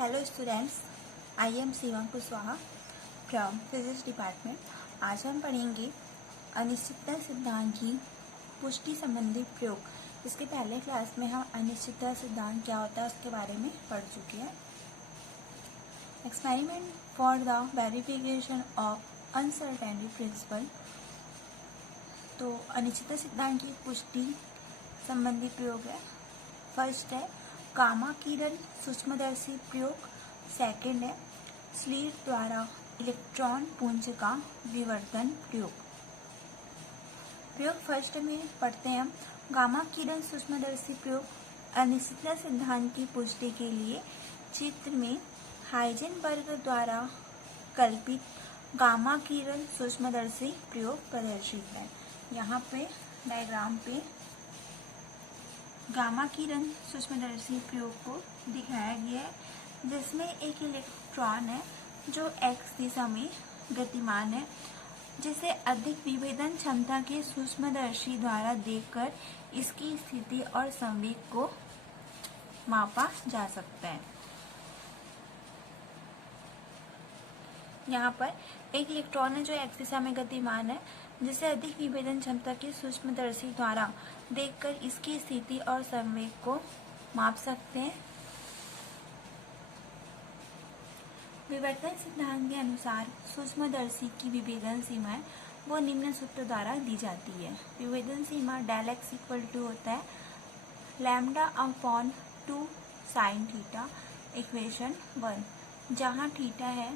Hello students, I am Shivam Kushwaha from physics department. आज हम पढ़ेंगे अनिश्चितता सिद्धांत की पुष्टि संबंधी प्रयोग। इसके पहले क्लास में हम अनिश्चितता सिद्धांत क्या होता है उसके बारे में पढ़ चुके हैं। Experiment for the verification of uncertainty principle. तो अनिश्चितता सिद्धांत की पुष्टि संबंधी प्रयोग है। फर्स्ट है गामा किरण सूक्ष्मदर्शी प्रयोग। सेकंड है स्लिट द्वारा इलेक्ट्रॉन पुंज का विवर्तन प्रयोग। प्रयोग फर्स्ट में पढ़ते हैं हम गामा किरण सूक्ष्मदर्शी प्रयोग। अनिश्चितता सिद्धांत की पुष्टि के लिए चित्र में हाइजेनबर्ग द्वारा कल्पित गामा किरण सूक्ष्मदर्शी प्रयोग प्रदर्शित है। यहाँ पे डायग्राम पे गामा किरण सूक्ष्मदर्शी प्रयोग को दिखाया गया है, जिसमें एक इलेक्ट्रॉन है जो एक्स दिशा में गतिमान है, जिसे अधिक विभेदन क्षमता के सूक्ष्मदर्शी द्वारा देखकर इसकी स्थिति और संवेग को मापा जा सकता है। यहाँ पर एक इलेक्ट्रॉन है जो एक्स दिशा में गतिमान है, जिसे अधिक विभेदन क्षमता के सूक्ष्मदर्शी द्वारा देखकर इसकी स्थिति और संवेग को माप सकते हैं। विवर्तन सिद्धांत के अनुसार सूक्ष्मदर्शी की विभेदन सीमा वो निम्न सूत्र द्वारा दी जाती है। विभेदन सीमा डेल एक्स इक्वल टू होता है lambda upon 2 sine theta equation 1, जहाँ थीटा है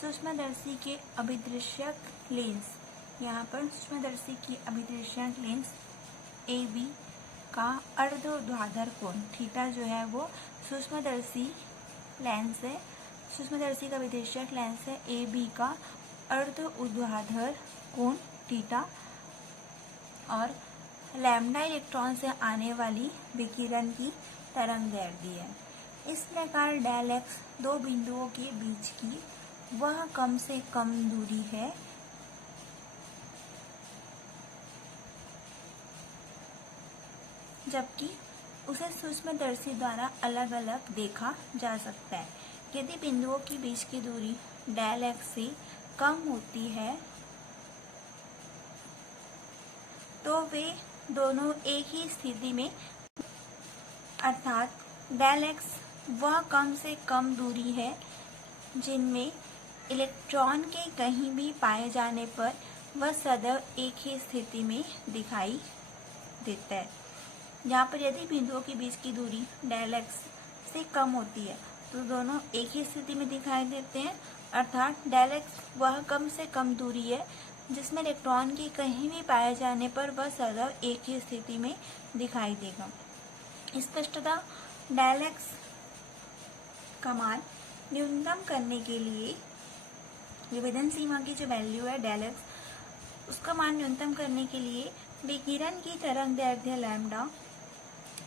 सूक्ष्मदर्शी के अभिदृश्यक लेंस। यहाँ पर सूक्ष्मदर्शी की अभिदृश्यक लेंस ए बी का अर्ध ऊर्ध्वाधर कोण। थीटा जो है वो सूक्ष्मदर्शी लेंस है, सूक्ष्मदर्शी का अभिदृश्यक लेंस है ए बी का अर्ध ऊर्ध्वाधर कोण थीटा, और लैम्डा इलेक्ट्रॉन से आने वाली विकिरण की तरंगदैर्ध्य है। इस प्रकार डेल एक्स दो बिंदुओं के बीच की वह कम से कम दूरी है जबकि उसे सूक्ष्मदर्शी द्वारा अलग अलग देखा जा सकता है। यदि बिंदुओं के बीच की दूरी डेल एक्स से कम होती है तो वे दोनों एक ही स्थिति में, अर्थात डेल एक्स वह कम से कम दूरी है जिनमें इलेक्ट्रॉन के कहीं भी पाए जाने पर वह सदैव एक ही स्थिति में दिखाई देता है। यहाँ पर यदि बिंदुओं के बीच की दूरी डेल एक्स से कम होती है तो दोनों एक ही स्थिति में दिखाई देते हैं, अर्थात डेल एक्स वह कम से कम दूरी है जिसमें इलेक्ट्रॉन के कहीं भी पाए जाने पर वह सदैव एक ही स्थिति में दिखाई देगा। स्पष्टतः डेल एक्स का मान न्यूनतम करने के लिए विभेदन सीमा की जो वैल्यू है डेल एक्स, उसका मान न्यूनतम करने के लिए विकिरण की तरंगदैर्ध्य लैम्डा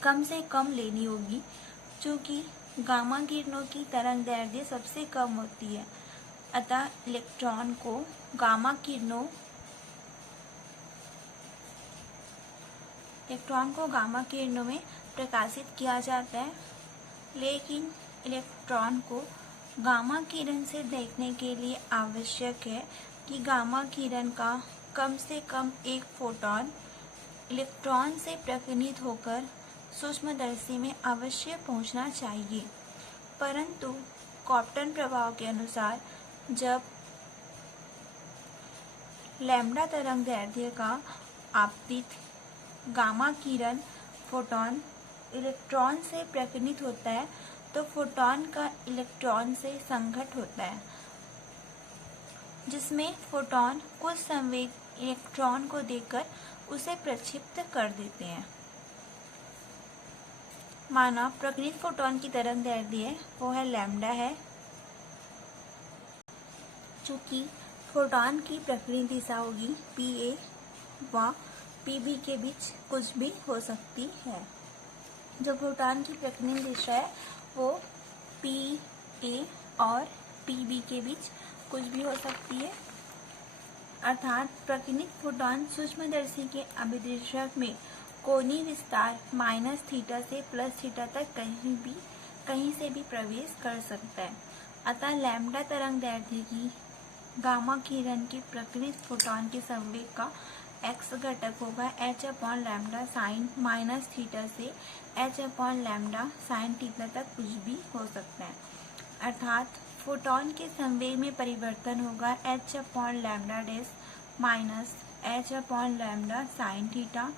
कम से कम लेनी होगी, क्योंकि गामा किरणों की तरंगदैर्ध्य सबसे कम होती है। अतः इलेक्ट्रॉन को गामा किरणों में प्रकाशित किया जाता है, लेकिन इलेक्ट्रॉन को गामा किरण से देखने के लिए आवश्यक है कि गामा किरण का कम से कम एक फोटॉन इलेक्ट्रॉन से प्रकीर्णित होकर सूक्ष्मदर्शी में अवश्य पहुंचना चाहिए। परंतु कॉप्टन प्रभाव के अनुसार जब लैम्डा तरंगदैर्ध्य का आपतित गामा किरण फोटॉन इलेक्ट्रॉन से प्रकीर्णित होता है तो फोटॉन का इलेक्ट्रॉन से संघट्ट होता है, जिसमें फोटॉन कुछ संवेग इलेक्ट्रॉन को देकर उसे प्रक्षिप्त कर देते हैं। माना प्रकीर्णित फोटॉन की तरंगदैर्ध्य वो है लैम्डा है, चूंकि फोटॉन की प्रकीर्णित दिशा होगी पी ए व पी बी के बीच कुछ भी हो सकती है। जो फोटॉन की प्रकीर्णित दिशा है वो पी ए और पी बी के बीच कुछ भी हो सकती है, अर्थात प्रकीर्णित फोटॉन सूक्ष्मदर्शी के अभिदृश्यक में कोणीय विस्तार माइनस थीटा से प्लस थीटा तक कहीं से भी प्रवेश कर सकता है। अतः लैम्डा तरंगदैर्ध्य की गामा किरण की प्रकृत फोटॉन के संवेग का x घटक होगा h/लैम्डा साइन माइनस थीटा से h/लैम्डा साइन थीटा तक कुछ भी हो सकता है। अर्थात फोटॉन के संवेग में परिवर्तन होगा h lambda dash minus h lambda sine theta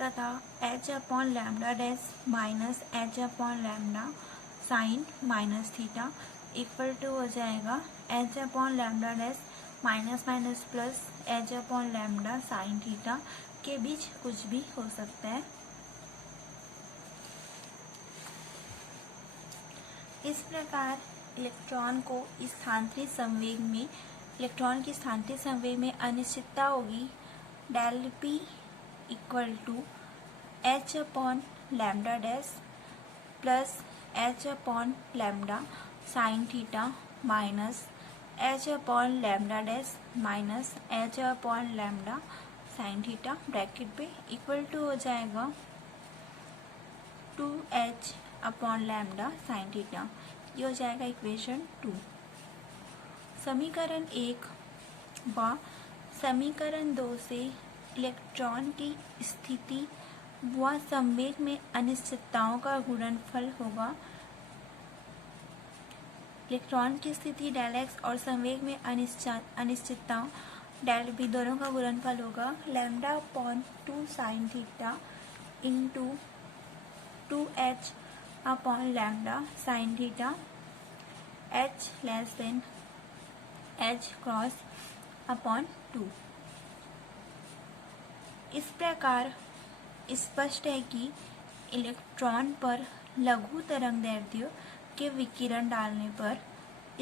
तथा h lambda dash minus h lambda sine minus theta equal to हो जाएगा h lambda dash minus minus plus h lambda sine theta के बीच कुछ भी हो सकता है। इस प्रकार इलेक्ट्रॉन की स्थानांतरित संवेग में अनिश्चितता होगी del P equal to h lambda dash plus h lambda sine theta minus h lambda dash minus h lambda sine theta bracket पे इक्वल टू हो जाएगा 2h/लैम्डा साइन थीटा। ये हो जाएगा इक्वेशन 2। समीकरण 1 व समीकरण 2 से इलेक्ट्रॉन की स्थिति व संवेग में अनिश्चितताओं का गुणनफल होगा। इलेक्ट्रॉन की स्थिति डेल एक्स और संवेग में अनिश्चितताओं डेल बी दोनों का गुणनफल होगा λ/2 sine theta into two h lambda sine theta h less than h cross upon 2। इस प्रकार स्पष्ट है कि इलेक्ट्रॉन पर लघु तरंगदैर्ध्य के विकिरण डालने पर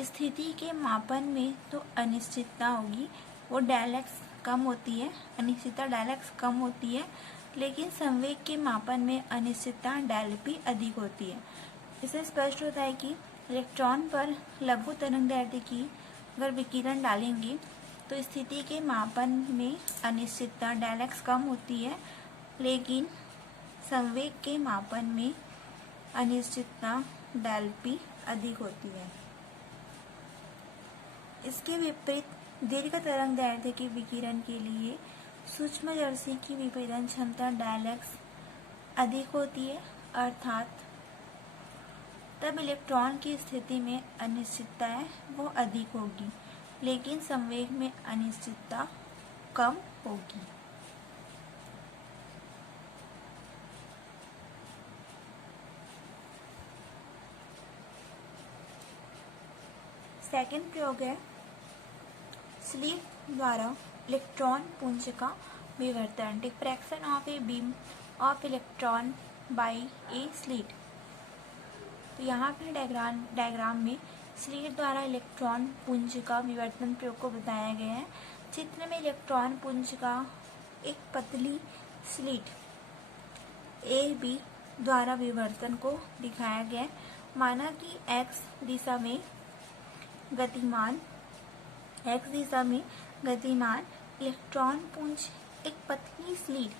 स्थिति के मापन में तो अनिश्चितता होगी, वो डेल एक्स कम होती है, अनिश्चितता डेल एक्स कम होती है, लेकिन संवेग के मापन में अनिश्चितता डेल पी अधिक होती है। इससे स्पष्ट होता है कि इलेक्ट्रॉन पर लघु तरंगदैर्ध्य की अगर विकिरण डालेंगे तो स्थिति के मापन में अनिश्चितता डेल एक्स कम होती है, लेकिन संवेग के मापन में अनिश्चितता डेल पी अधिक होती है। इसके विपरीत दीर्घ तरंगदैर्ध्य के विकिरण के लिए सूक्ष्मदर्शी की विभेदन क्षमता डेल एक्स अधिक होती है, अर्थात तब इलेक्ट्रॉन की स्थिति में अनिश्चितता है वो अधिक होगी, लेकिन संवेग में अनिश्चितता कम होगी। सेकंड प्रयोग है स्लिट द्वारा इलेक्ट्रॉन पुंज का विवर्तन, diffraction of a beam of electron by A slit. तो यहाँ पे डायग्राम में स्लिट द्वारा इलेक्ट्रॉन पुंज का विवर्तन प्रयोग को बताया गया है। चित्र में इलेक्ट्रॉन पुंज का एक पतली स्लिट ए बी द्वारा विवर्तन को दिखाया गया है। माना कि x दिशा में गतिमान इलेक्ट्रॉन पुंज एक पतली स्लिट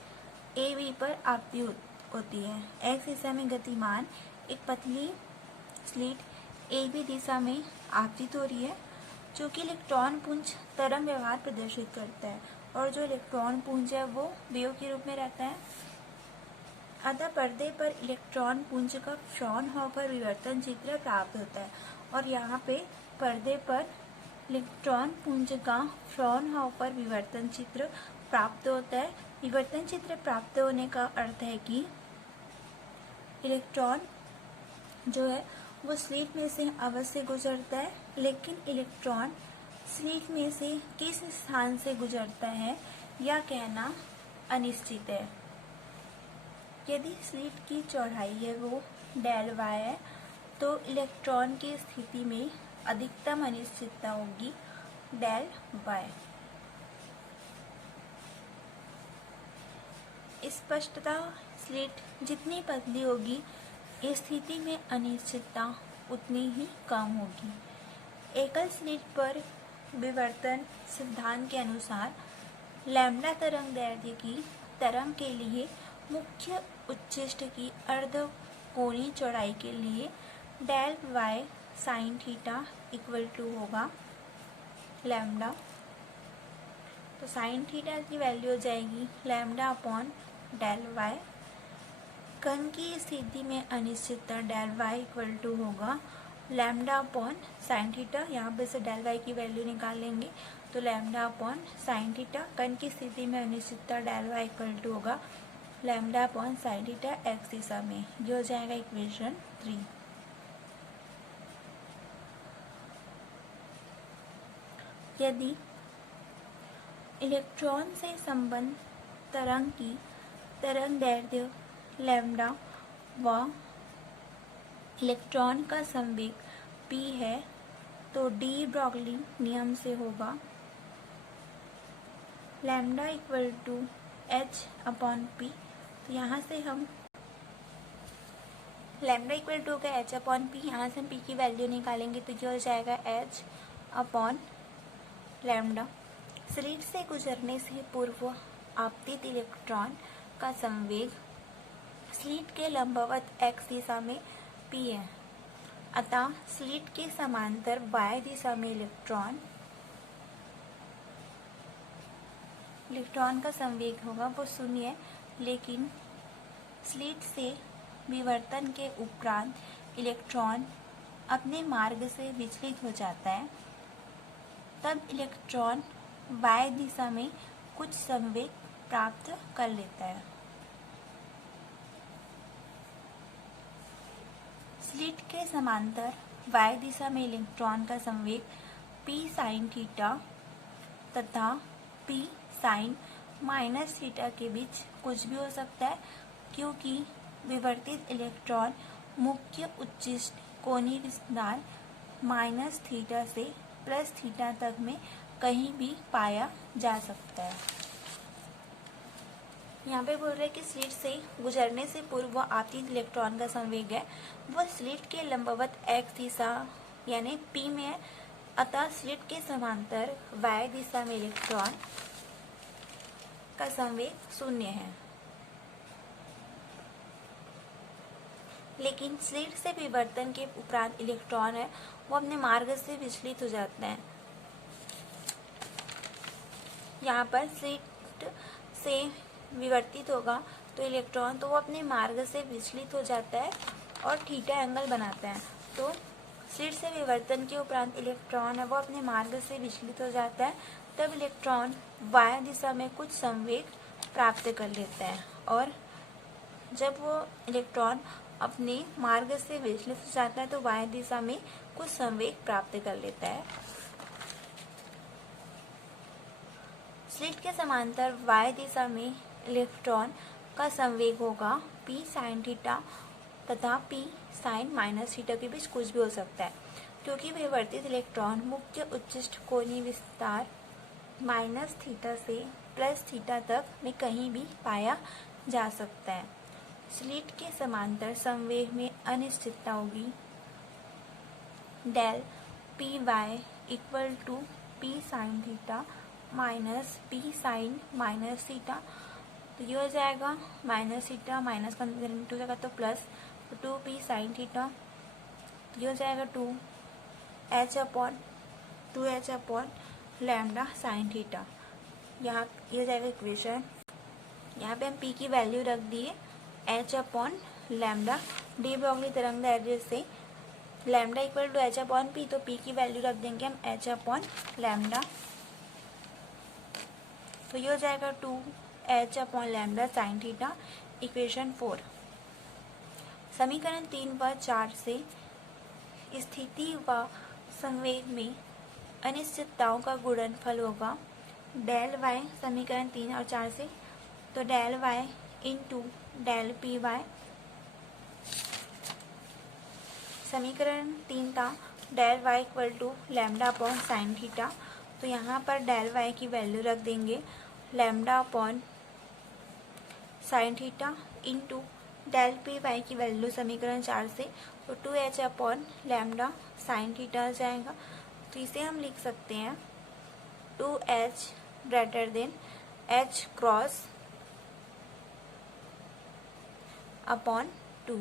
ए बी पर आपतित होती है। x दिशा में गतिमान एक पतली स्लिट ए बी दिशा में आपतित हो रही है, जो कि इलेक्ट्रॉन पुंज तरंग व्यवहार प्रदर्शित करता है, और जो इलेक्ट्रॉन पुंज है वो वेव के रूप में रहता है। अतः पर्दे पर इलेक्ट्रॉन पुंज का फ्रॉनहोफर विवर्तन चित्र प्राप्त होता है, और यहाँ पे पर्दे पर इलेक्ट्रॉन पुंज का फ्रॉनहोफर विवर्तन चित्र प्राप्त होता है। विवर्तन चित्र प्राप्त होने का अर्थ है कि इलेक्ट्रॉन जो है वो स्लिट में से अवश्य गुजरता है, लेकिन इलेक्ट्रॉन स्लिट में से किस स्थान से गुजरता है यह कहना अनिश्चित है। यदि स्लिट की चौड़ाई है वो डेल वाई है, तो इलेक्ट्रॉन की स्थिति में अधिकतम अनिश्चितता होगी डेल वाई। स्पष्टता स्लिट जितनी पतली होगी स्थिति में अनिश्चितता उतनी ही कम होगी। एकल स्लिट पर विवर्तन सिद्धांत के अनुसार लैम्डा तरंगदैर्ध्य की तरंग के लिए मुख्य उच्चिष्ट की अर्ध कोणीय चौड़ाई के लिए del Y sine theta equal to होगा लैम्डा। तो साइन थीटा की वैल्यू हो जाएगी लैम्डा अपॉन डेल वाई। कण की स्थिति में अनिश्चितता डेल वाई इक्वल टू होगा लैम्डा अपॉन साइन थीटा। यहाँ पे से डेल वाई की वैल्यू निकालेंगे तो लैम्डा अपॉन साइन थीटा। कण की स्थिति में अनिश्चितता डेल वाई इक्वल टू होगा lambda upon sine theta X दिशा में। ये हो जाएगा इक्वेशन 3। यदि इलेक्ट्रॉन से संबंध तरंग की तरंग दैर्ध्य लैम्डा व इलेक्ट्रॉन का संवेग p है तो डी ब्रॉगली नियम से होगा lambda equal to H upon P. तो यहाँ से हम लैम्डा इक्वल टू का एच अपॉन पी, यहाँ से हम पी की वैल्यू निकालेंगे तो ये हो जाएगा एच अपॉन लैम्डा। स्लिट से गुजरने से पूर्व आपतित इलेक्ट्रॉन का संवेग स्लिट के लंबवत x दिशा में p है। अतः स्लिट के समांतर y दिशा में इलेक्ट्रॉन का संवेग होगा वो शून्य है, लेकिन स्लिट से विवर्तन के उपरांत इलेक्ट्रॉन अपने मार्ग से विचलित हो जाता है। तब इलेक्ट्रॉन y दिशा में कुछ संवेग प्राप्त कर लेता है। स्लिट के समांतर y दिशा में इलेक्ट्रॉन का संवेग p साइन थीटा तथा p साइन माइनस थीटा के बीच कुछ भी हो सकता है, क्योंकि विवर्तित इलेक्ट्रॉन मुख्य उच्चिष्ट कोणीय विस्तार माइनस थीटा से प्लस थीटा तक में कहीं भी पाया जा सकता है। यहाँ पे बोल रहे हैं कि स्लिट से गुजरने से पूर्व आपतित इलेक्ट्रॉन का संवेग है वह स्लिट के लंबवत x दिशा यानी p में है। अतः स्लिट के समांतर y दिशा में इलेक्ट्रॉन का संवेग शून्य है, लेकिन स्लिट से विवर्तन के उपरांत इलेक्ट्रॉन है वो अपने मार्ग से विचलित हो जाते हैं। यहाँ पर स्लिट से विवर्तित होगा तो इलेक्ट्रॉन तो वो अपने मार्ग से विचलित हो जाता है और थीटा एंगल बनाता है। तो स्लिट से विवर्तन के उपरांत इलेक्ट्रॉन है वो अपने मार्ग से विचलित हो जाता है। तब इलेक्ट्रॉन y दिशा में कुछ संवेग प्राप्त कर लेता है, और जब वो इलेक्ट्रॉन अपने मार्ग से विचलित हो जाता है तो y दिशा में कुछ संवेग प्राप्त कर लेता है। स्लिट के समांतर y दिशा में इलेक्ट्रॉन का संवेग होगा p साइन थीटा तथा p साइन माइनस थीटा के बीच कुछ भी हो सकता है, क्योंकि विवर्तित इलेक्ट्रॉन मुख्य उच्चिष्ट कोणीय विस्तार माइनस थीटा से प्लस थीटा तक में कहीं भी पाया जा सकता है। स्लिट के समांतर संवेग में अनिश्चितता होगी del P Y equal to P sine theta minus P sine minus theta. तो ये हो जाएगा माइनस थीटा माइनस का टू जाएगा तो प्लस, तो 2p साइन थीटा। ये हो जाएगा 2h upon lambda sine theta. यहाँ ये हो जाएगा इक्वेशन। यहाँ पे हम p की वैल्यू रख दिए h upon lambda. De Broglie तरंग दैर्ध्य से lambda equal to h upon p, तो p की वैल्यू रख देंगे हम h अपॉन लैम्डा। तो ये हो जाएगा 2h upon lambda sine theta equation 4। समीकरण 3 व 4 से स्थिति व संवेग में अनिश्चितताओं का गुणनफल होगा डेल y। समीकरण 3 और 4 से तो del y into del P Y. समीकरण 3 था del y equal to lambda upon sine theta, तो यहाँ पर डेल y की वैल्यू रख देंगे lambda upon sine theta into del P Y की वैल्यू समीकरण 4 से तो 2h upon lambda sine theta आ जाएगा। तो इसे हम लिख सकते हैं 2h greater than h cross upon 2।